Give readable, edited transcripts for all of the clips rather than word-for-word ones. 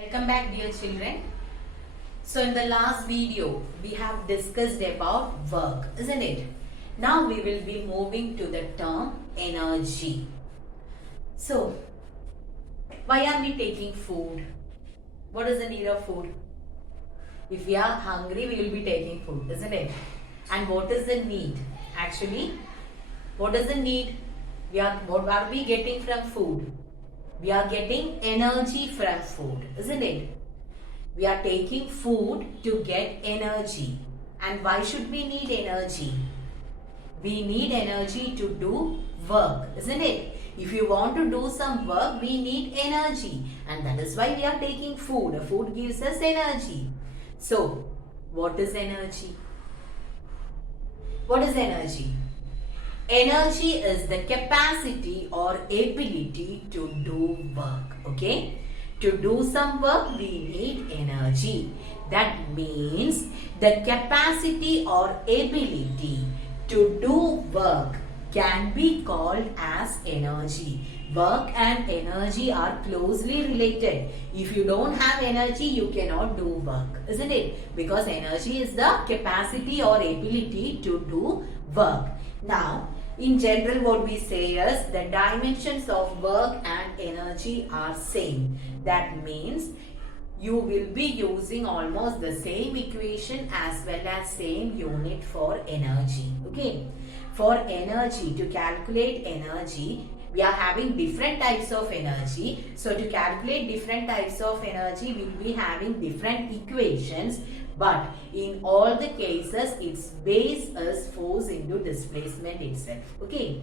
Welcome back, dear children. So in the last video we have discussed about work, isn't it? Now we will be moving to the term energy. So why are we taking food? What is the need of food? If we are hungry, we will be taking food, isn't it? And what is the need? Actually, what is the need? What are we getting from food? We are getting energy from food, isn't it? We are taking food to get energy. And why should we need energy? We need energy to do work, isn't it? If you want to do some work, we need energy. And that is why we are taking food. Food gives us energy. So, what is energy? What is energy? Energy is the capacity or ability to do work. Okay? To do some work, we need energy. That means the capacity or ability to do work can be called as energy. Work and energy are closely related. If you don't have energy, you cannot do work, isn't it? Because energy is the capacity or ability to do work. Now, in general, what we say is the dimensions of work and energy are same. That means you will be using almost the same equation as well as same unit for energy. Okay. For energy, to calculate energy, we are having different types of energy. So to calculate different types of energy, we will be having different equations. But in all the cases, its base is force into displacement itself. Okay.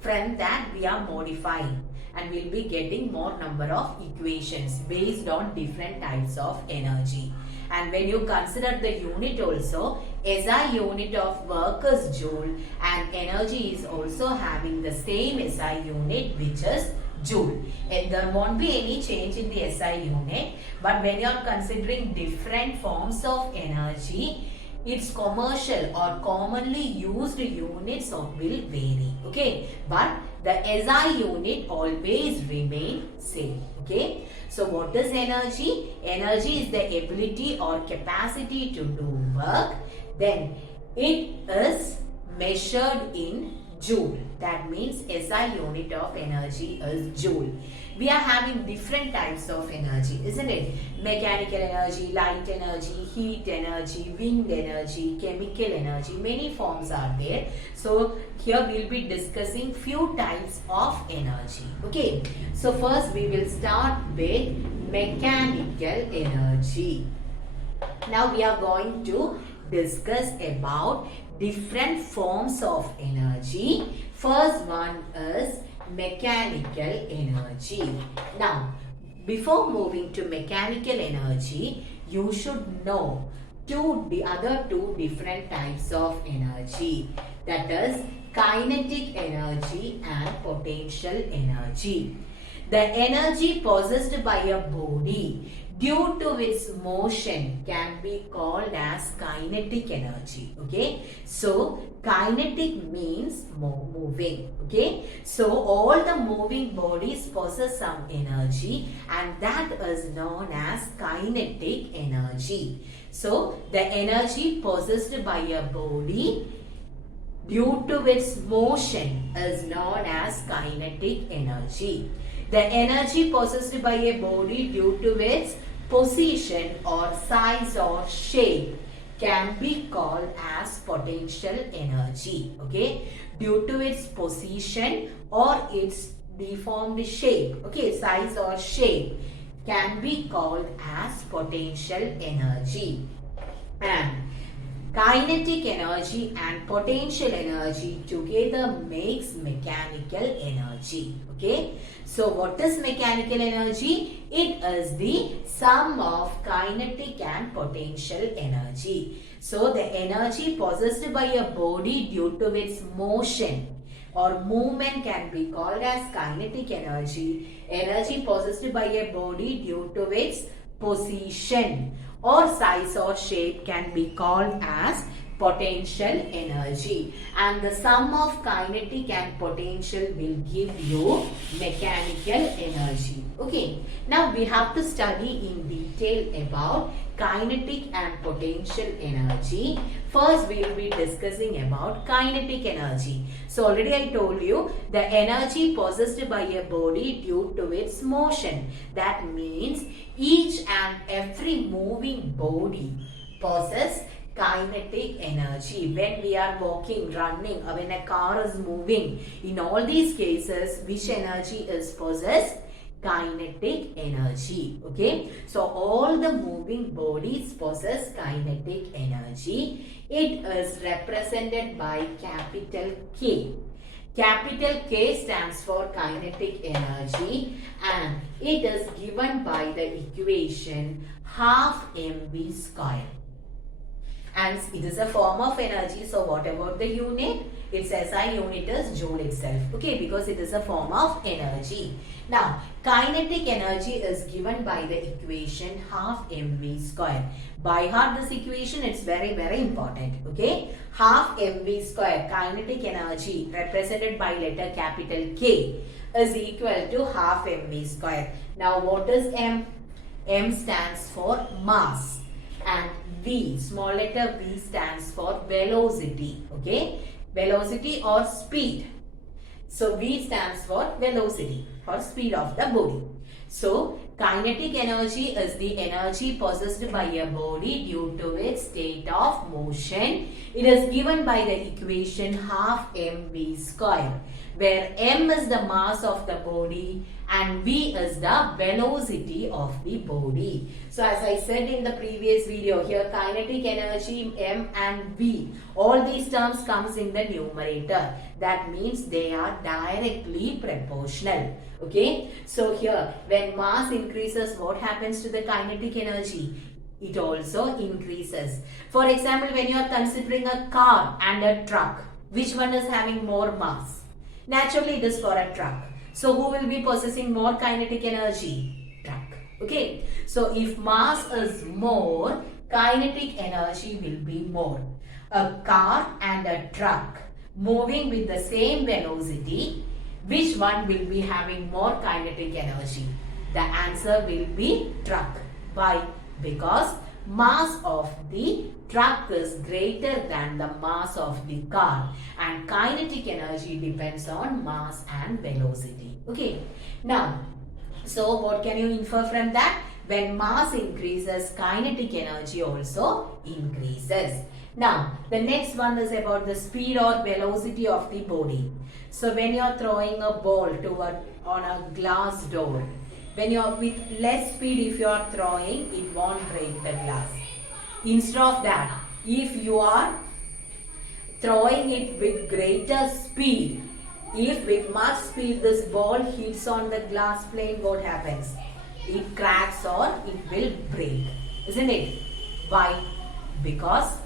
From that, we are modifying and we will be getting more number of equations based on different types of energy. And when you consider the unit also, SI unit of work is joule and energy is also having the same SI unit, which is joule. And there won't be any change in the SI unit, but when you are considering different forms of energy, its commercial or commonly used units will vary. Okay, but the SI unit always remain same. Okay, so what is energy? Energy is the ability or capacity to do work. Then it is measured in joule. That means SI unit of energy is joule. We are having different types of energy, isn't it? Mechanical energy, light energy, heat energy, wind energy, chemical energy. Many forms are there. So here we will be discussing few types of energy. Okay. So first we will start with mechanical energy. Now we are going to discuss about different forms of energy. First one is mechanical energy. Now, before moving to mechanical energy, you should know the other two different types of energy. That is kinetic energy and potential energy. The energy possessed by a body due to its motion can be called as kinetic energy. Okay, so kinetic means moving. Okay, so all the moving bodies possess some energy and that is known as kinetic energy. So the energy possessed by a body due to its motion is known as kinetic energy. The energy possessed by a body due to its position or size or shape can be called as potential energy. Okay, due to its position or its deformed shape, okay, size or shape can be called as potential energy. And kinetic energy and potential energy together makes mechanical energy. Okay, so what is mechanical energy? It is the sum of kinetic and potential energy. So the energy possessed by a body due to its motion or movement can be called as kinetic energy. Energy possessed by a body due to its position or size or shape can be called as potential energy, and the sum of kinetic and potential will give you mechanical energy. Okay, now we have to study in detail about kinetic and potential energy. First we will be discussing about kinetic energy. So already I told you the energy possessed by a body due to its motion. That means each and every moving body possesses kinetic energy. When we are walking, running, or when a car is moving, in all these cases, which energy is possessed? Kinetic energy. Okay, so all the moving bodies possess kinetic energy. It is represented by capital K. Capital K stands for kinetic energy, and it is given by the equation half mv square. And it is a form of energy. So what about the unit? Its SI unit is joule itself. Okay, because it is a form of energy. Now, kinetic energy is given by the equation half mv square. By heart this equation, it's very important. Okay, half mv square, kinetic energy represented by letter capital K, is equal to half mv square. Now, what is m? M stands for mass, and V, small letter V, stands for velocity. Okay, velocity or speed. So V stands for velocity or speed of the body. So kinetic energy is the energy possessed by a body due to its state of motion. It is given by the equation half mv square, where m is the mass of the body and v is the velocity of the body. So as I said in the previous video, here kinetic energy, m and v, all these terms comes in the numerator. That means they are directly proportional. Okay, so here when mass increases, what happens to the kinetic energy? It also increases. For example, when you are considering a car and a truck, which one is having more mass? Naturally, it is for a truck. So who will be possessing more kinetic energy? Truck. Okay, so if mass is more, kinetic energy will be more. A car and a truck moving with the same velocity, which one will be having more kinetic energy? The answer will be truck. Why? Because mass of the truck is greater than the mass of the car, and kinetic energy depends on mass and velocity. Okay, now, so what can you infer from that? When mass increases, kinetic energy also increases. Now, the next one is about the speed or velocity of the body. So, when you are throwing a ball on a glass door, when you are with less speed, if you are throwing, it won't break the glass. Instead of that, if you are throwing it with greater speed, if with much speed this ball hits on the glass plane, what happens? It cracks or it will break, isn't it? Why? Because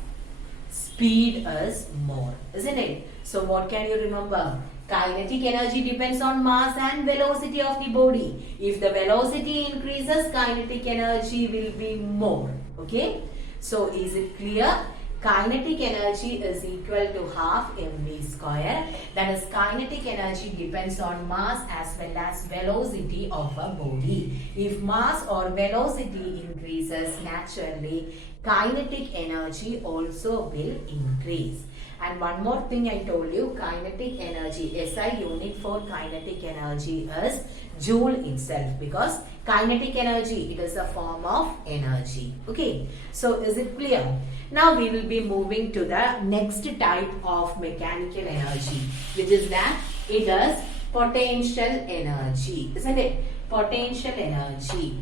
speed is more, isn't it? So what can you remember? Kinetic energy depends on mass and velocity of the body. If the velocity increases, kinetic energy will be more. Okay? So is it clear? Kinetic energy is equal to half mv square. That is, kinetic energy depends on mass as well as velocity of a body. If mass or velocity increases, naturally kinetic energy also will increase. And one more thing I told you, kinetic energy, SI unit for kinetic energy is joule itself, because kinetic energy, it is a form of energy. Okay, so is it clear? Now we will be moving to the next type of mechanical energy, which is that it is potential energy, isn't it? Potential energy.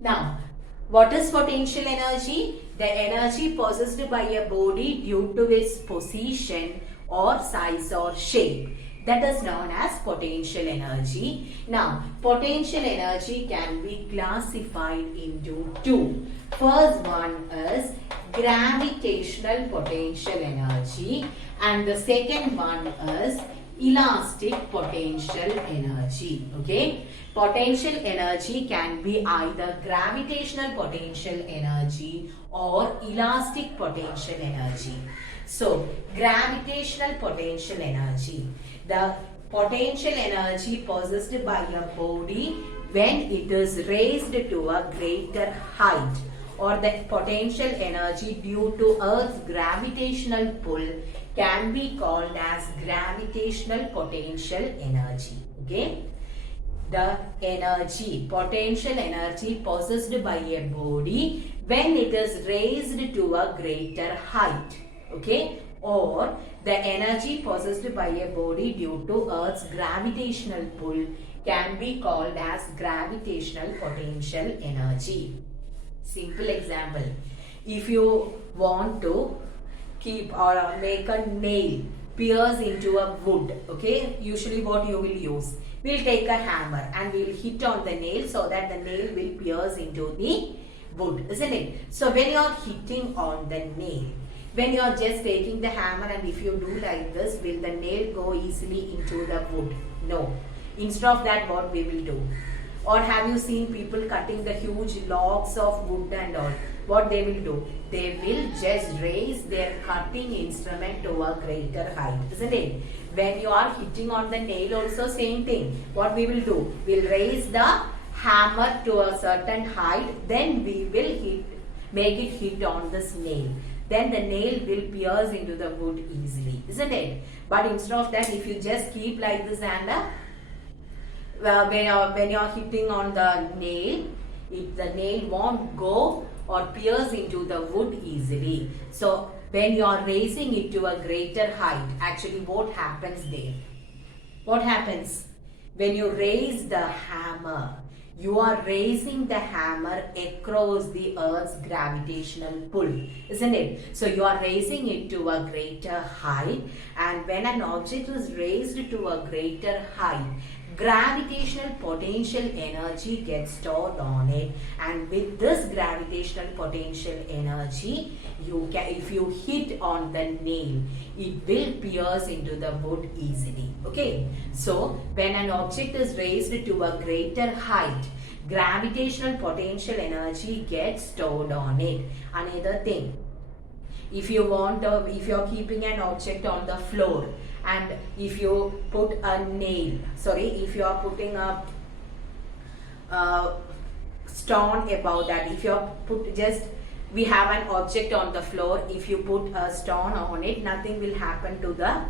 Now, what is potential energy? The energy possessed by a body due to its position or size or shape. That is known as potential energy. Now, potential energy can be classified into two. First one is gravitational potential energy, and the second one is elastic potential energy. Okay, potential energy can be either gravitational potential energy or elastic potential energy. So gravitational potential energy, the potential energy possessed by a body when it is raised to a greater height, or the potential energy due to Earth's gravitational pull can be called as gravitational potential energy. Okay, the energy, potential energy possessed by a body when it is raised to a greater height. Okay, or the energy possessed by a body due to Earth's gravitational pull can be called as gravitational potential energy. Simple example, if you want to keep or make a nail pierce into a wood, okay, usually what you will use, we'll take a hammer and we'll hit on the nail so that the nail will pierce into the wood, isn't it? So when you are hitting on the nail, when you are just taking the hammer and if you do like this, will the nail go easily into the wood? No. Instead of that, what we will do? Or have you seen people cutting the huge logs of wood and all? What they will do? They will just raise their cutting instrument to a greater height, isn't it? When you are hitting on the nail also same thing. What we will do? We'll raise the hammer to a certain height, then we will make it hit on this nail. Then the nail will pierce into the wood easily, isn't it? But instead of that, if you just keep like this and when you are hitting on the nail, the nail won't go or pierce into the wood easily. So when you are raising it to a greater height, actually what happens there? What happens? When you raise the hammer, you are raising the hammer across the Earth's gravitational pull, isn't it? So you are raising it to a greater height, and when an object is raised to a greater height, gravitational potential energy gets stored on it, and with this gravitational potential energy, if you hit on the nail, it will pierce into the wood easily. Okay, so when an object is raised to a greater height, gravitational potential energy gets stored on it. Another thing, if you are keeping an object on the floor, and if you put a nail, if you are putting a stone above that, if you are we have an object on the floor, if you put a stone on it, nothing will happen to the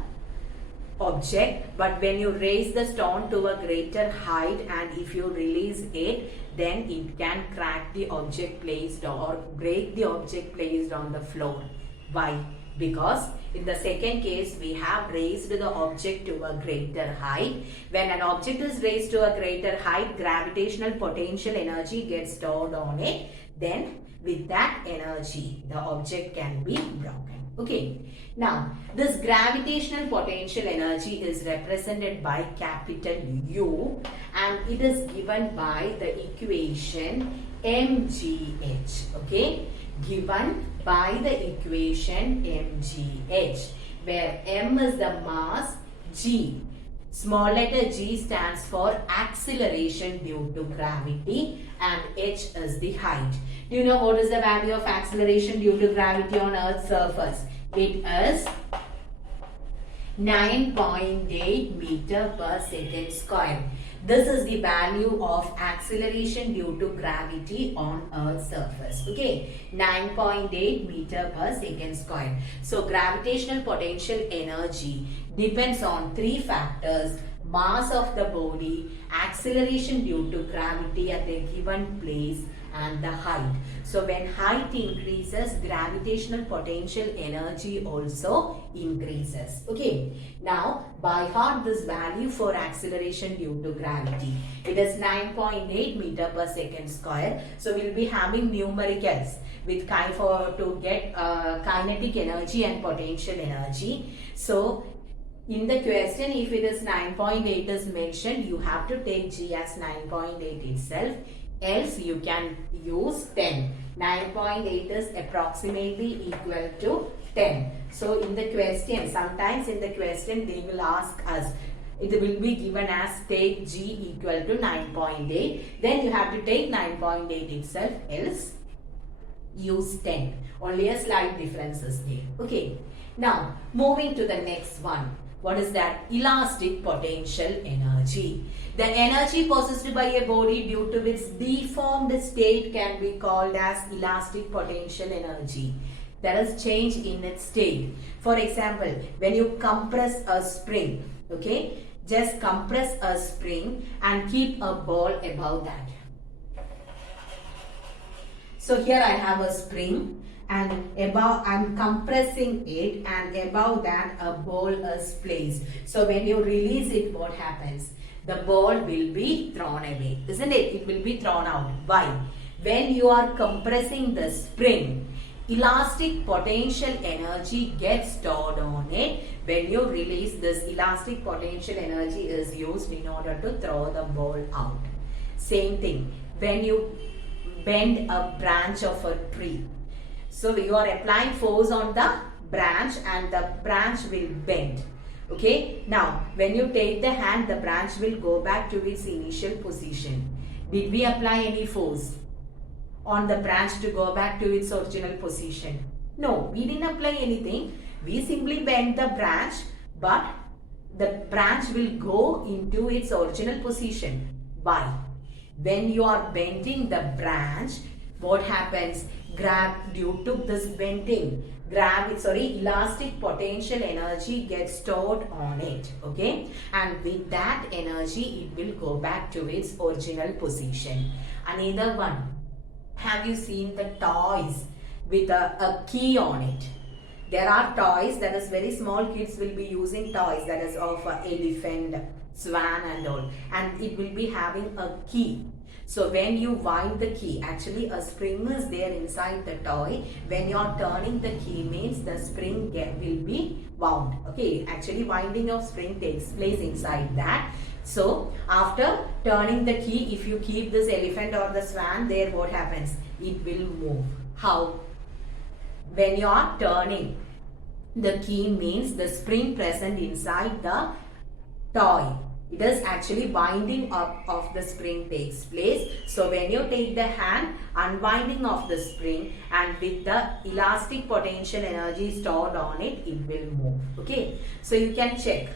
object. But when you raise the stone to a greater height and if you release it, then it can crack the object placed or break the object placed on the floor. Why? Because in the second case, we have raised the object to a greater height. When an object is raised to a greater height, gravitational potential energy gets stored on it. Then with that energy, the object can be broken. Okay. Now, this gravitational potential energy is represented by capital U, and it is given by the equation mgh. Okay. Given by the equation mgh, where m is the mass, g, small letter g stands for acceleration due to gravity, and h is the height. Do you know what is the value of acceleration due to gravity on Earth's surface? It is 9.8 meter per second square. This is the value of acceleration due to gravity on Earth's surface. Okay, 9.8 meter per second square. So gravitational potential energy depends on three factors: mass of the body, acceleration due to gravity at a given place, and the height. So when height increases, gravitational potential energy also increases. Okay. Now, by heart this value for acceleration due to gravity. It is 9.8 meter per second square. So we'll be having numericals with to get kinetic energy and potential energy. So in the question, if it is 9.8 is mentioned, you have to take G as 9.8 itself. Else you can use 10. 9.8 is approximately equal to 10. So in the question, sometimes in the question they will ask us, it will be given as take G equal to 9.8. Then you have to take 9.8 itself, else use 10. Only a slight difference is there. Okay. Now moving to the next one. What is that? Elastic potential energy. The energy possessed by a body due to its deformed state can be called as elastic potential energy. That is change in its state. For example, when you compress a spring, okay, just compress a spring and keep a ball above that. So here I have a spring and above I'm compressing it, and above that a ball is placed. So when you release it, what happens? The ball will be thrown away, isn't it? It will be thrown out. Why? When you are compressing the spring, elastic potential energy gets stored on it. When you release, this elastic potential energy is used in order to throw the ball out. Same thing when you bend a branch of a tree. So you are applying force on the branch and the branch will bend. Okay. Now when you take the hand, the branch will go back to its initial position. Did we apply any force on the branch to go back to its original position? No, we didn't apply anything. We simply bent the branch, but the branch will go into its original position. Why? When you are bending the branch, what happens? Due to this bending, elastic potential energy gets stored on it. Okay, and with that energy, it will go back to its original position. Another one. Have you seen the toys with a key on it? There are toys, that is very small kids will be using toys, that is of elephant, swan and all, and it will be having a key. So when you wind the key, actually a spring is there inside the toy. When you are turning the key means the spring will be wound. Okay, actually winding of spring takes place inside that. So after turning the key, if you keep this elephant or the swan there, what happens? It will move. How? When you are turning the key means the spring present inside the toy. It is actually winding up of the spring takes place. So when you take the hand, unwinding of the spring, and with the elastic potential energy stored on it, it will move. Okay. So you can check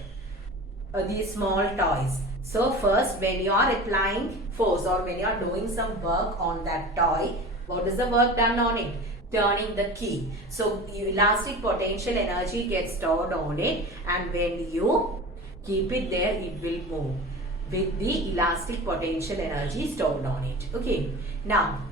these small toys. So first, when you are applying force or when you are doing some work on that toy, what is the work done on it? Turning the key. So elastic potential energy gets stored on it, and when you keep it there, it will move with the elastic potential energy stored on it. Okay. Now,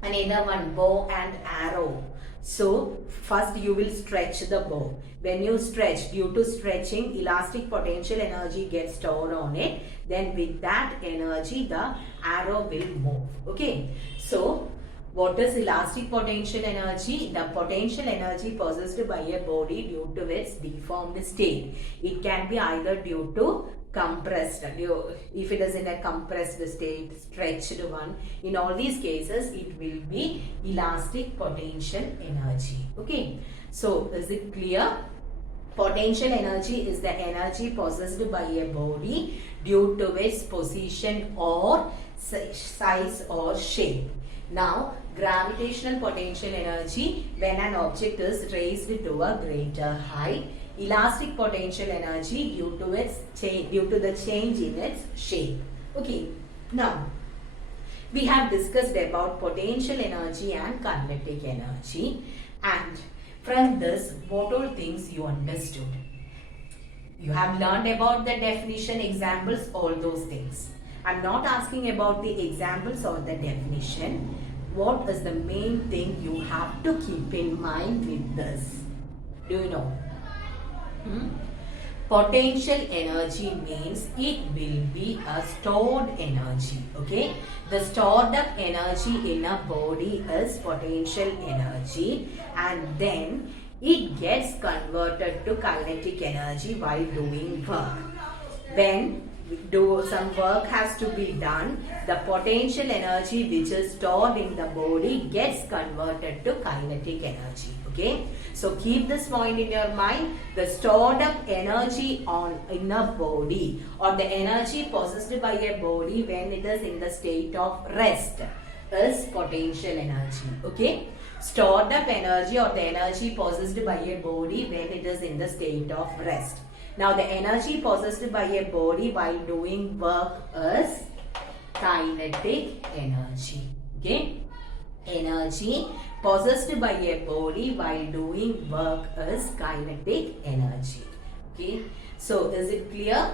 another one, bow and arrow. So first you will stretch the bow. When you stretch, due to stretching, elastic potential energy gets stored on it. Then with that energy, the arrow will move. Okay. So what is elastic potential energy? The potential energy possessed by a body due to its deformed state. It can be either due to compressed, if it is in a compressed state, stretched one. In all these cases, it will be elastic potential energy. Okay. So is it clear? Potential energy is the energy possessed by a body due to its position or size or shape. Now, gravitational potential energy, when an object is raised to a greater height. Elastic potential energy due to the change in its shape. Okay. Now, we have discussed about potential energy and kinetic energy, and from this, what all things you understood? You have learned about the definition, examples, all those things. I'm not asking about the examples or the definition. What is the main thing you have to keep in mind with this? Do you know? Potential energy means it will be a stored energy. Okay, the stored up energy in a body is potential energy, and then it gets converted to kinetic energy while doing work. When some work has to be done, the potential energy which is stored in the body gets converted to kinetic energy. Okay, so keep this point in your mind. The stored up energy in a body, or the energy possessed by a body when it is in the state of rest, is potential energy. Okay, stored up energy or the energy possessed by a body when it is in the state of rest. Now the energy possessed by a body while doing work is kinetic energy. Okay, energy possessed by a body while doing work is kinetic energy. Okay, so is it clear?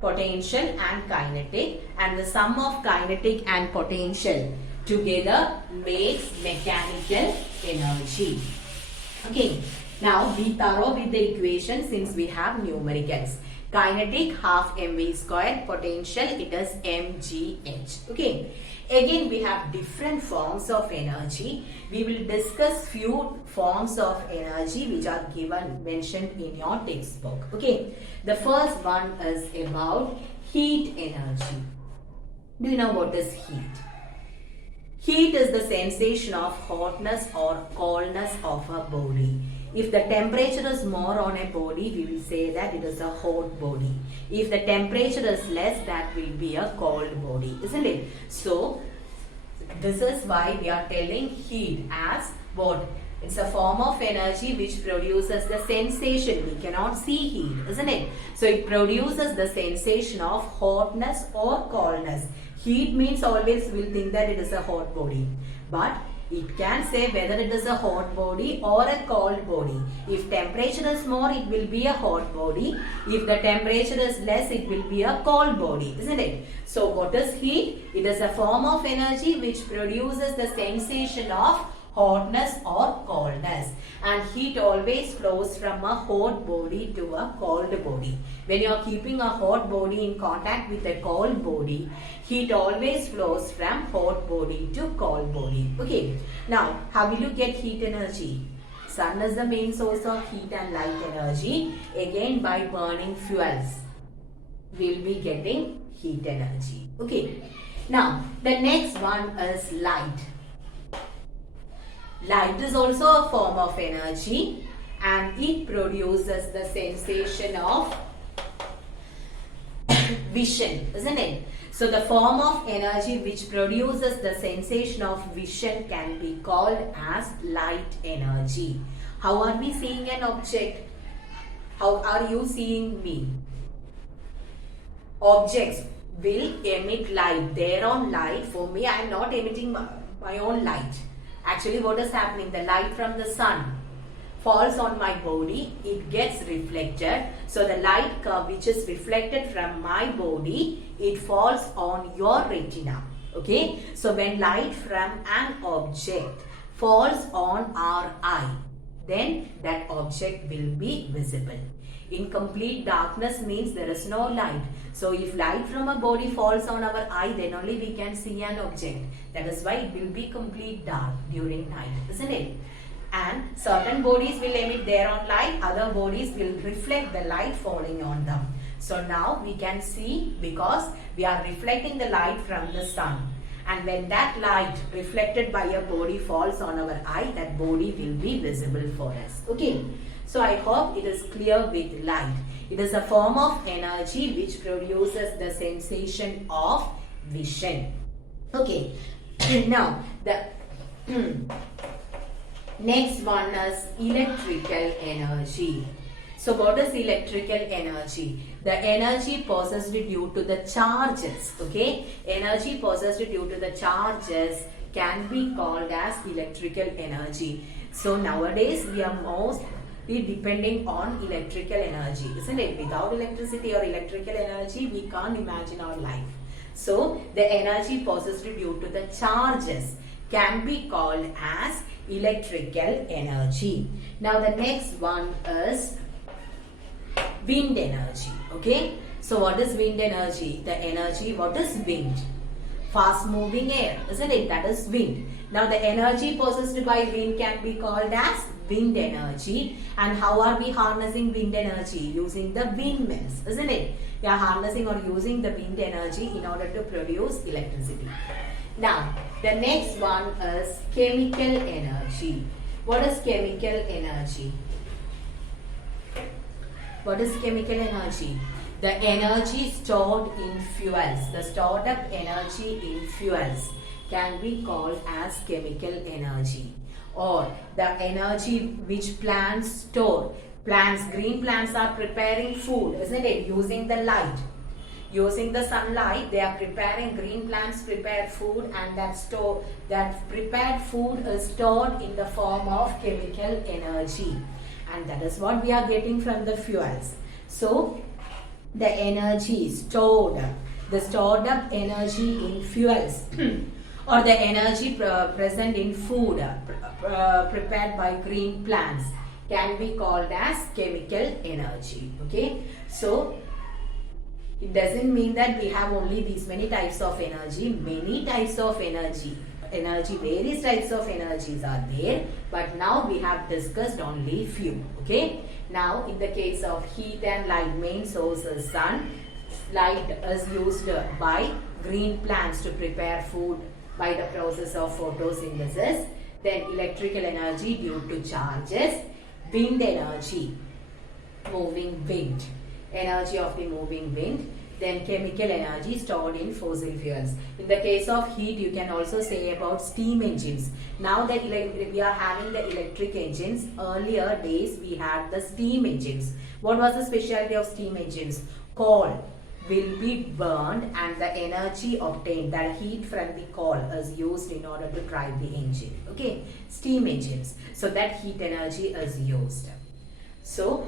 Potential and kinetic, and the sum of kinetic and potential together makes mechanical energy. Okay, now be thorough with the equation since we have numericals. Kinetic half mv square, potential it is mgh. Okay, again we have different forms of energy. We will discuss few forms of energy which are mentioned in your textbook. Okay, the first one is about heat energy. Do you know what is heat? Heat is the sensation of hotness or coldness of a body. If the temperature is more on a body, we will say that it is a hot body. If the temperature is less, that will be a cold body, isn't it? So, this is why we are telling heat as what? It's a form of energy which produces the sensation. We cannot see heat, isn't it? So, it produces the sensation of hotness or coldness. Heat means always we'll think that it is a hot body. But it can say whether it is a hot body or a cold body. If temperature is more, it will be a hot body. If the temperature is less, it will be a cold body, isn't it? So what is heat? It is a form of energy which produces the sensation of hotness or coldness, and heat always flows from a hot body to a cold body. When you are keeping a hot body in contact with a cold body, heat always flows from hot body to cold body. Okay, now how will you get heat energy? Sun is the main source of heat and light energy. Again, by burning fuels, we will be getting heat energy. Okay, now the next one is light. Light is also a form of energy and it produces the sensation of vision, isn't it? So the form of energy which produces the sensation of vision can be called as light energy. How are we seeing an object? How are you seeing me? Objects will emit light, their own light. For me, I am not emitting my own light. Actually, what is happening? The light from the sun falls on my body, it gets reflected. So the light which is reflected from my body, it falls on your retina. Okay, so when light from an object falls on our eye, then that object will be visible. Incomplete darkness means there is no light. So if light from a body falls on our eye, then only we can see an object. That is why it will be complete dark during night, isn't it? And certain bodies will emit their own light, other bodies will reflect the light falling on them. So now we can see because we are reflecting the light from the sun. And when that light reflected by a body falls on our eye, that body will be visible for us. Okay. So I hope it is clear with light. It is a form of energy which produces the sensation of vision. Okay. Now the next one is electrical energy. So what is electrical energy? The energy possessed due to the charges. Okay. Energy possessed due to the charges can be called as electrical energy. So nowadays we are mostly depending on electrical energy, isn't it? Without electricity or electrical energy, we can't imagine our life. So the energy possessed due to the charges can be called as electrical energy. Now the next one is wind energy. Okay, so what is wind energy? The energy, what is wind? fast moving air, isn't it? That is wind. Now the energy possessed by wind can be called as wind energy. And how are we harnessing wind energy? Using the windmills, isn't it? We are harnessing or using the wind energy in order to produce electricity. Now the next one is chemical energy. What is chemical energy? What is chemical energy? The energy stored in fuels, the stored up energy in fuels can be called as chemical energy. Or the energy which plants store. Green plants are preparing food, isn't it? Using the light. Using the sunlight, they are preparing, green plants prepare food, and that prepared food is stored in the form of chemical energy. And that is what we are getting from the fuels. So the energy stored, the stored up energy in fuels or the energy present in food prepared by green plants can be called as chemical energy. Okay, so it doesn't mean that we have only these many types of energy. Many types of energy, various types of energies are there, but now we have discussed only few. Okay, now in the case of heat and light, main source is sun. Light is used by green plants to prepare food by the process of photosynthesis. Then electrical energy due to charges. Wind energy, moving wind, energy of the moving wind. Then chemical energy stored in fossil fuels. In the case of heat, you can also say about steam engines. Now that we are having the electric engines, earlier days we had the steam engines. What was the specialty of steam engines? Coal will be burned and the energy obtained, that heat from the coal, is used in order to drive the engine. Okay, steam engines. So that heat energy is used. So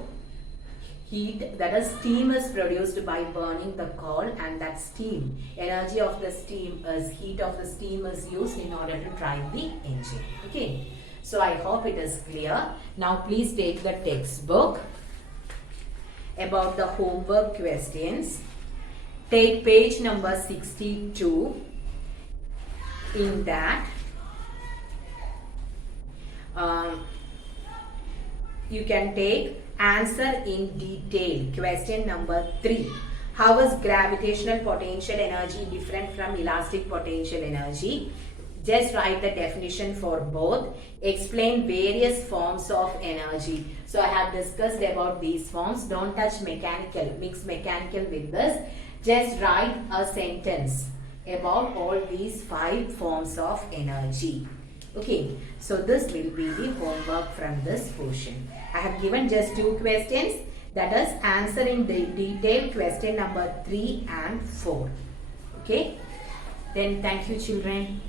heat, that is steam, is produced by burning the coal, and that steam, energy of the steam is, heat of the steam is used in order to drive the engine. Okay, so I hope it is clear. Now please take the textbook. About the homework questions, take page number 62. In that you can take answer in detail. Question number 3. How is gravitational potential energy different from elastic potential energy? Just write the definition for both. Explain various forms of energy. So I have discussed about these forms. Don't touch mechanical. Mix mechanical with this. Just write a sentence about all these 5 forms of energy. Okay, so this will be the homework from this portion. I have given just 2 questions, that is answering the detail question number 3 and 4. Okay, then thank you children.